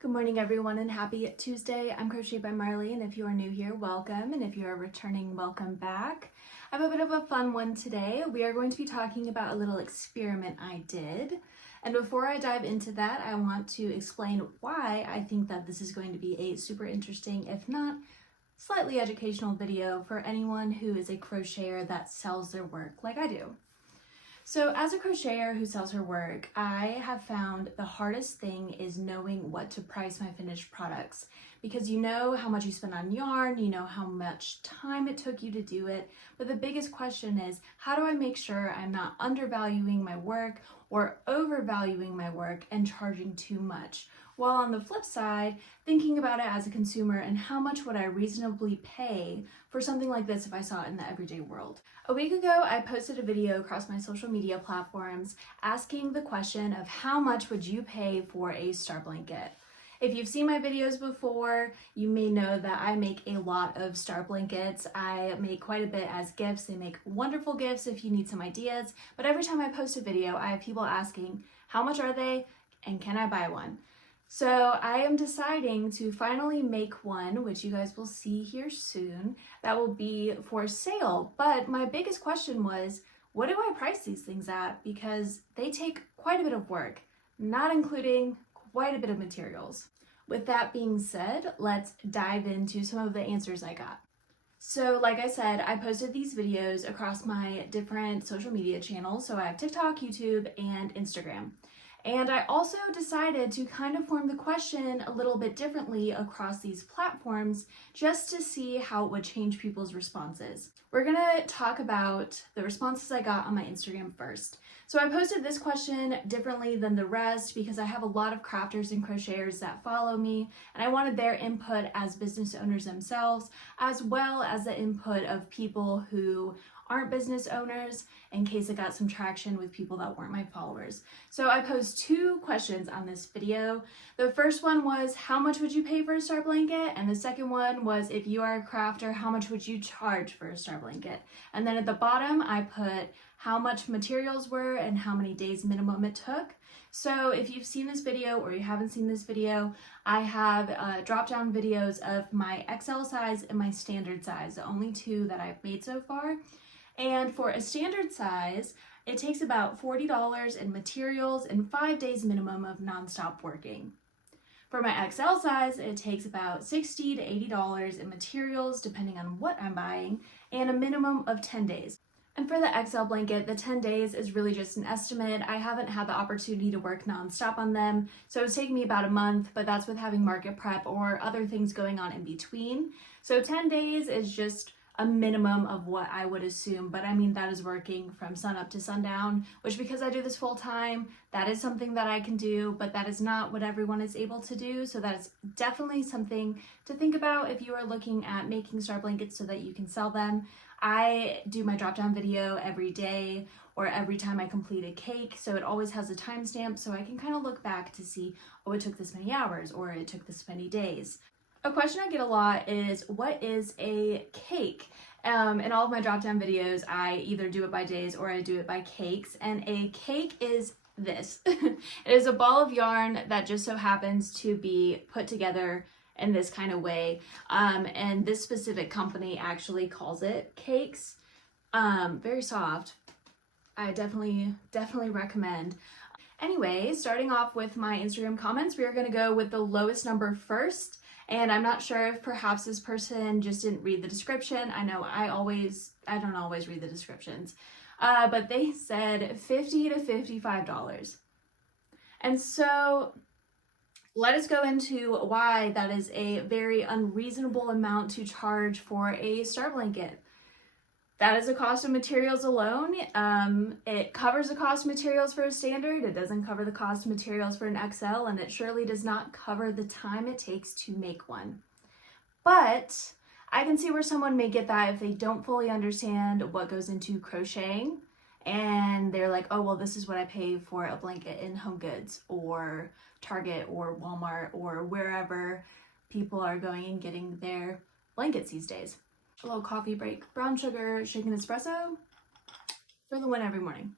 Good morning everyone and happy Tuesday. I'm Crochet by Marley, and if you are new here, welcome, and if you are returning, welcome back. I have a bit of a fun one today. We are going to be talking about a little experiment I did. And before I dive into that, I want to explain why I think that this is going to be a super interesting, if not slightly educational video for anyone who is a crocheter that sells their work like I do. So as a crocheter who sells her work, I have found the hardest thing is knowing what to price my finished products, because you know how much you spend on yarn, you know how much time it took you to do it, but the biggest question is, how do I make sure I'm not undervaluing my work or overvaluing my work and charging too much? While on the flip side, thinking about it as a consumer and how much would I reasonably pay for something like this if I saw it in the everyday world. A week ago, I posted a video across my social media platforms asking the question of how much would you pay for a star blanket? If you've seen my videos before, you may know that I make a lot of star blankets. I make quite a bit as gifts. They make wonderful gifts if you need some ideas, but every time I post a video, I have people asking, how much are they and can I buy one? So I am deciding to finally make one, which you guys will see here soon, that will be for sale. But my biggest question was, what do I price these things at? Because they take quite a bit of work, not including quite a bit of materials. With that being said, let's dive into some of the answers I got. So like I said, I posted these videos across my different social media channels. So I have TikTok, YouTube, and Instagram. And I also decided to kind of form the question a little bit differently across these platforms just to see how it would change people's responses. We're gonna talk about the responses I got on my Instagram first. So I posted this question differently than the rest because I have a lot of crafters and crocheters that follow me, and I wanted their input as business owners themselves, as well as the input of people who aren't business owners, in case it got some traction with people that weren't my followers. So I posed two questions on this video. The first one was, how much would you pay for a star blanket? And the second one was, if you are a crafter, how much would you charge for a star blanket? And then at the bottom, I put how much materials were and how many days minimum it took. So if you've seen this video or you haven't seen this video, I have drop-down videos of my XL size and my standard size, the only two that I've made so far. And for a standard size, it takes about $40 in materials and 5 days minimum of nonstop working. For my XL size, it takes about $60 to $80 in materials, depending on what I'm buying, and a minimum of 10 days. And for the XL blanket, the 10 days is really just an estimate. I haven't had the opportunity to work nonstop on them, so it's taken me about a month, but that's with having market prep or other things going on in between. So 10 days is just a minimum of what I would assume, but I mean, that is working from sun up to sundown, which, because I do this full time, that is something that I can do, but that is not what everyone is able to do. So that's definitely something to think about if you are looking at making star blankets so that you can sell them. I do my drop down video every day or every time I complete a cake, so it always has a timestamp, so I can kind of look back to see, oh, it took this many hours or it took this many days. A question I get a lot is, what is a cake? In all of my drop-down videos, I either do it by days or I do it by cakes, and a cake is this. It is a ball of yarn that just so happens to be put together in this kind of way, and this specific company actually calls it cakes. Very soft. I definitely recommend. Anyway, starting off with my Instagram comments, we are going to go with the lowest number first. And I'm not sure if perhaps this person just didn't read the description. I know I don't always read the descriptions. But they said $50 to $55. And so let us go into why that is a very unreasonable amount to charge for a star blanket. That is the cost of materials alone. It covers the cost of materials for a standard. It doesn't cover the cost of materials for an XL, and it surely does not cover the time it takes to make one. But I can see where someone may get that if they don't fully understand what goes into crocheting, and they're like, oh, well, this is what I pay for a blanket in Home Goods or Target or Walmart or wherever people are going and getting their blankets these days. A little coffee break. Brown sugar, shaken espresso for the win every morning.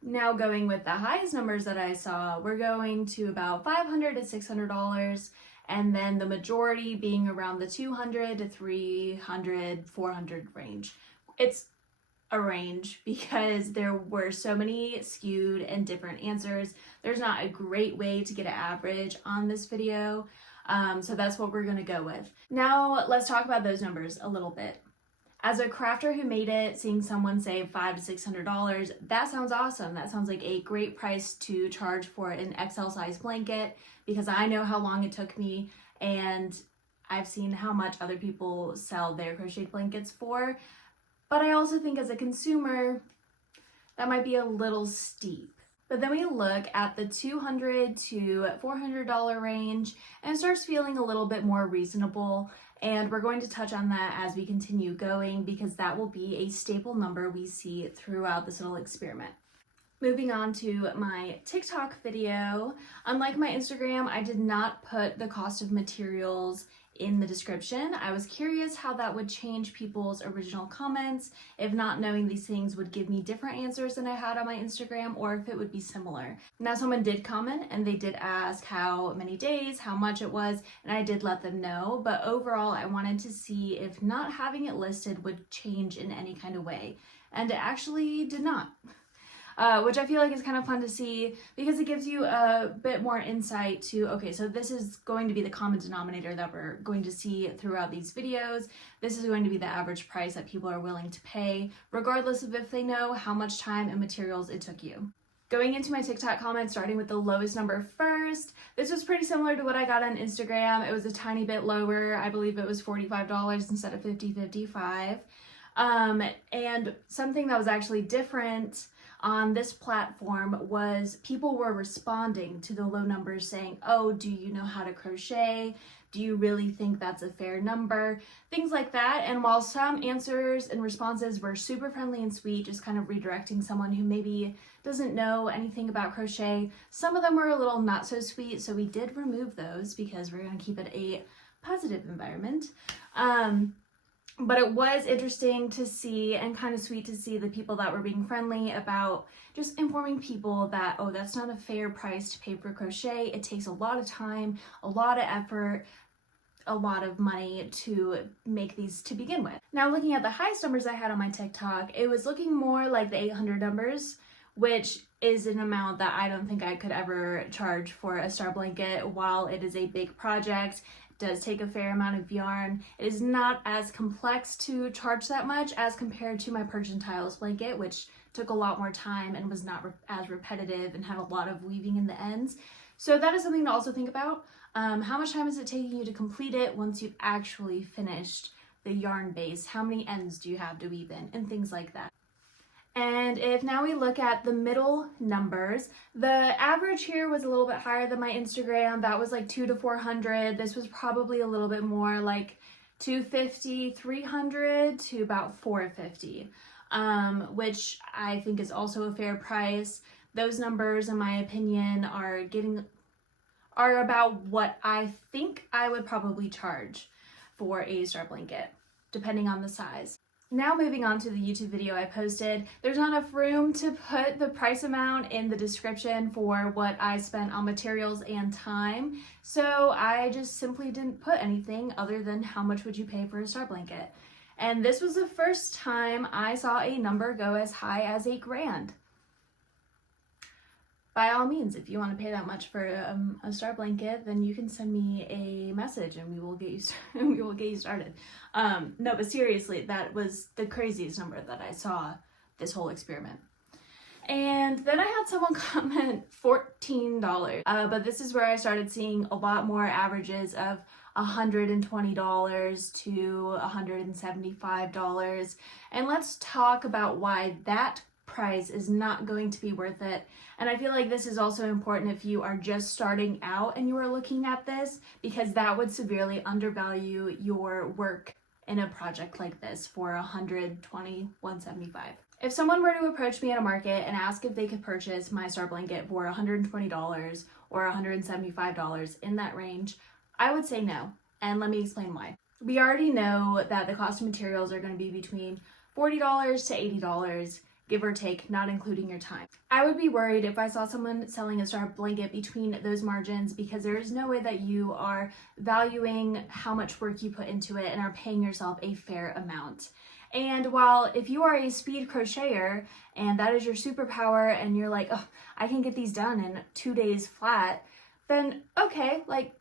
Now going with the highest numbers that I saw, we're going to about $500 to $600, and then the majority being around the $200 to $300, $400 range. It's a range because there were so many skewed and different answers. There's not a great way to get an average on this video, so that's what we're gonna go with. Now let's talk about those numbers a little bit. As a crafter who made it, seeing someone save $500 to $600, that sounds awesome. That sounds like a great price to charge for an XL size blanket, because I know how long it took me and I've seen how much other people sell their crocheted blankets for. But I also think as a consumer, that might be a little steep. But then we look at the $200 to $400 range and it starts feeling a little bit more reasonable. And we're going to touch on that as we continue going, because that will be a staple number we see throughout this little experiment. Moving on to my TikTok video, unlike my Instagram, I did not put the cost of materials in the description. I was curious how that would change people's original comments, if not knowing these things would give me different answers than I had on my Instagram, or if it would be similar. Now someone did comment and they did ask how many days, how much it was, and I did let them know, but overall I wanted to see if not having it listed would change in any kind of way, and it actually did not. Which I feel like is kind of fun to see, because it gives you a bit more insight to, okay, so this is going to be the common denominator that we're going to see throughout these videos. This is going to be the average price that people are willing to pay, regardless of if they know how much time and materials it took you. Going into my TikTok comments, starting with the lowest number first, this was pretty similar to what I got on Instagram. It was a tiny bit lower. I believe it was $45 instead of $55. And something that was actually different on this platform was people were responding to the low numbers saying, oh, do you know how to crochet? Do you really think that's a fair number? Things like that. And while some answers and responses were super friendly and sweet, just kind of redirecting someone who maybe doesn't know anything about crochet, some of them were a little not so sweet, so we did remove those because we're going to keep it a positive environment. But it was interesting to see and kind of sweet to see the people that were being friendly about just informing people that, oh, that's not a fair price to pay for crochet. It takes a lot of time, a lot of effort, a lot of money to make these to begin with. Now looking at the highest numbers I had on my TikTok, it was looking more like the 800 numbers, which is an amount that I don't think I could ever charge for a star blanket. While it is a big project, does take a fair amount of yarn, it is not as complex to charge that much as compared to my Perch and Tiles blanket, which took a lot more time and was not as repetitive and had a lot of weaving in the ends. So that is something to also think about. How much time is it taking you to complete it once you've actually finished the yarn base? How many ends do you have to weave in, and things like that. And if now we look at the middle numbers, the average here was a little bit higher than my Instagram. That was like 200 to 400. This was probably a little bit more like 250, 300 to about 450, which I think is also a fair price. Those numbers, in my opinion, are about what I think I would probably charge for a star blanket, depending on the size. Now moving on to the YouTube video I posted, there's not enough room to put the price amount in the description for what I spent on materials and time, so I just simply didn't put anything other than how much would you pay for a star blanket. And this was the first time I saw a number go as high as $1,000. By all means, if you want to pay that much for a star blanket, then you can send me a message and we will get you started. No, but seriously, that was the craziest number that I saw this whole experiment. And then I had someone comment $14, but this is where I started seeing a lot more averages of $120 to $175. And let's talk about why that price is not going to be worth it. And I feel like this is also important if you are just starting out and you are looking at this, because that would severely undervalue your work in a project like this for $120, $175. If someone were to approach me at a market and ask if they could purchase my star blanket for $120 or $175 in that range, I would say no, and let me explain why. We already know that the cost of materials are going to be between $40 to $80. give or take, not including your time. I would be worried if I saw someone selling a star blanket between those margins, because there is no way that you are valuing how much work you put into it and are paying yourself a fair amount. And while if you are a speed crocheter and that is your superpower and you're like, oh, I can get these done in 2 days flat, then okay, like,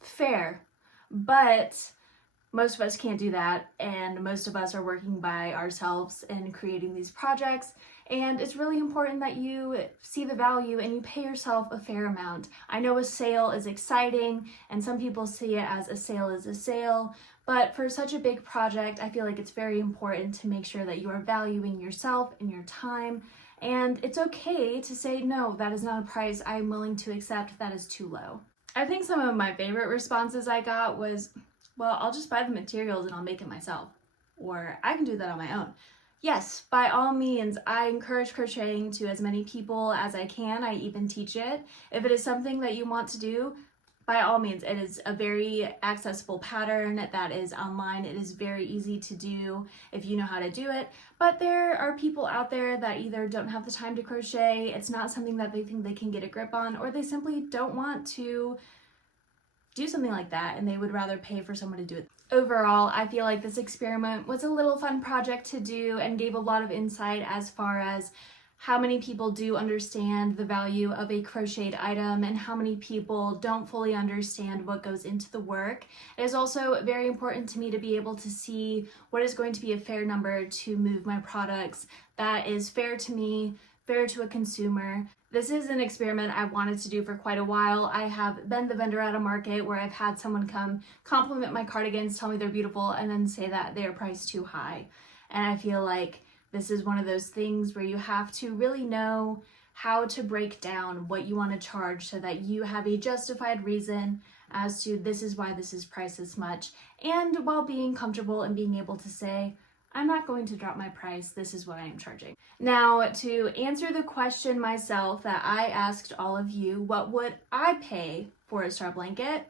fair. But most of us can't do that, and most of us are working by ourselves and creating these projects, and it's really important that you see the value and you pay yourself a fair amount. I know a sale is exciting, and some people see it as a sale is a sale, but for such a big project, I feel like it's very important to make sure that you are valuing yourself and your time, and it's okay to say, no, that is not a price I'm willing to accept, that is too low. I think some of my favorite responses I got was, well, I'll just buy the materials and I'll make it myself. Or I can do that on my own. Yes, by all means, I encourage crocheting to as many people as I can. I even teach it. If it is something that you want to do, by all means, it is a very accessible pattern that is online. It is very easy to do if you know how to do it. But there are people out there that either don't have the time to crochet, it's not something that they think they can get a grip on, or they simply don't want to do something like that and they would rather pay for someone to do it. Overall, I feel like this experiment was a little fun project to do and gave a lot of insight as far as how many people do understand the value of a crocheted item and how many people don't fully understand what goes into the work. It is also very important to me to be able to see what is going to be a fair number to move my products that is fair to me, fair to a consumer. This is an experiment I've wanted to do for quite a while. I have been the vendor at a market where I've had someone come compliment my cardigans, tell me they're beautiful, and then say that they are priced too high. And I feel like this is one of those things where you have to really know how to break down what you want to charge so that you have a justified reason as to this is why this is priced this much, and while being comfortable and being able to say, I'm not going to drop my price, this is what I am charging. Now, to answer the question myself that I asked all of you, what would I pay for a star blanket?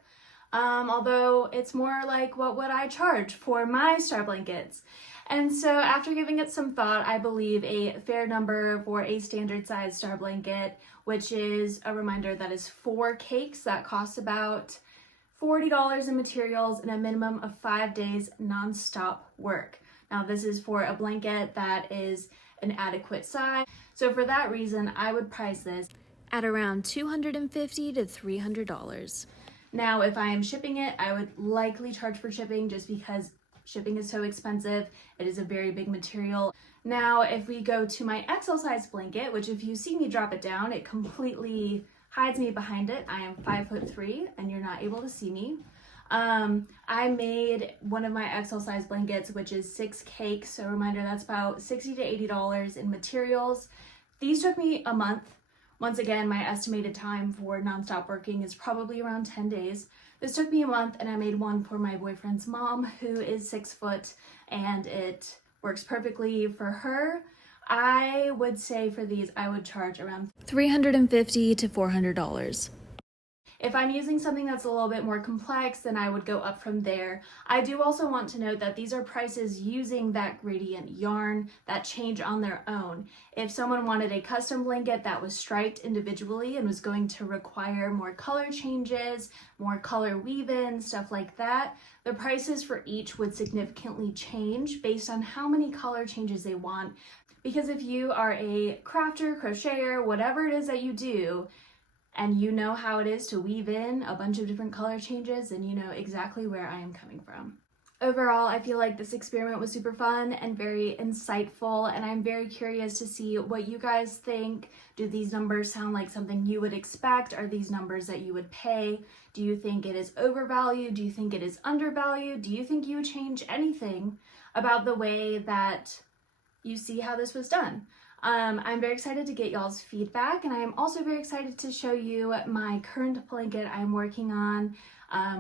Although it's more like, what would I charge for my star blankets? And so after giving it some thought, I believe a fair number for a standard size star blanket, which is a reminder that is 4 cakes that cost about $40 in materials and a minimum of 5 days non-stop work. Now this is for a blanket that is an adequate size. So for that reason, I would price this at around $250 to $300. Now, if I am shipping it, I would likely charge for shipping just because shipping is so expensive. It is a very big material. Now, if we go to my XL size blanket, which if you see me drop it down, it completely hides me behind it. I am 5'3" and you're not able to see me. I made one of my XL size blankets, which is 6 cakes. So reminder, that's about $60 to $80 in materials. These took me a month. Once again, my estimated time for nonstop working is probably around 10 days. This took me a month, and I made one for my boyfriend's mom, who is 6 foot, and it works perfectly for her. I would say for these, I would charge around $350 to $400. If I'm using something that's a little bit more complex, then I would go up from there. I do also want to note that these are prices using that gradient yarn that change on their own. If someone wanted a custom blanket that was striped individually and was going to require more color changes, more color weave-in, stuff like that, the prices for each would significantly change based on how many color changes they want. Because if you are a crafter, crocheter, whatever it is that you do, and you know how it is to weave in a bunch of different color changes, then you know exactly where I am coming from. Overall, I feel like this experiment was super fun and very insightful, and I'm very curious to see what you guys think. Do these numbers sound like something you would expect? Are these numbers that you would pay? Do you think it is overvalued? Do you think it is undervalued? Do you think you would change anything about the way that you see how this was done? I'm very excited to get y'all's feedback, and I am also very excited to show you my current blanket I'm working on,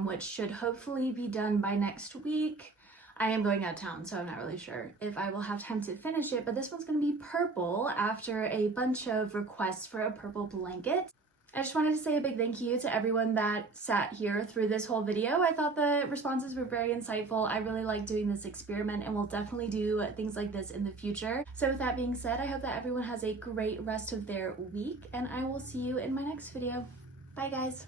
which should hopefully be done by next week. I am going out of town, so I'm not really sure if I will have time to finish it, but this one's going to be purple after a bunch of requests for a purple blanket. I just wanted to say a big thank you to everyone that sat here through this whole video. I thought the responses were very insightful. I really like doing this experiment and we'll definitely do things like this in the future. So with that being said, I hope that everyone has a great rest of their week and I will see you in my next video. Bye guys.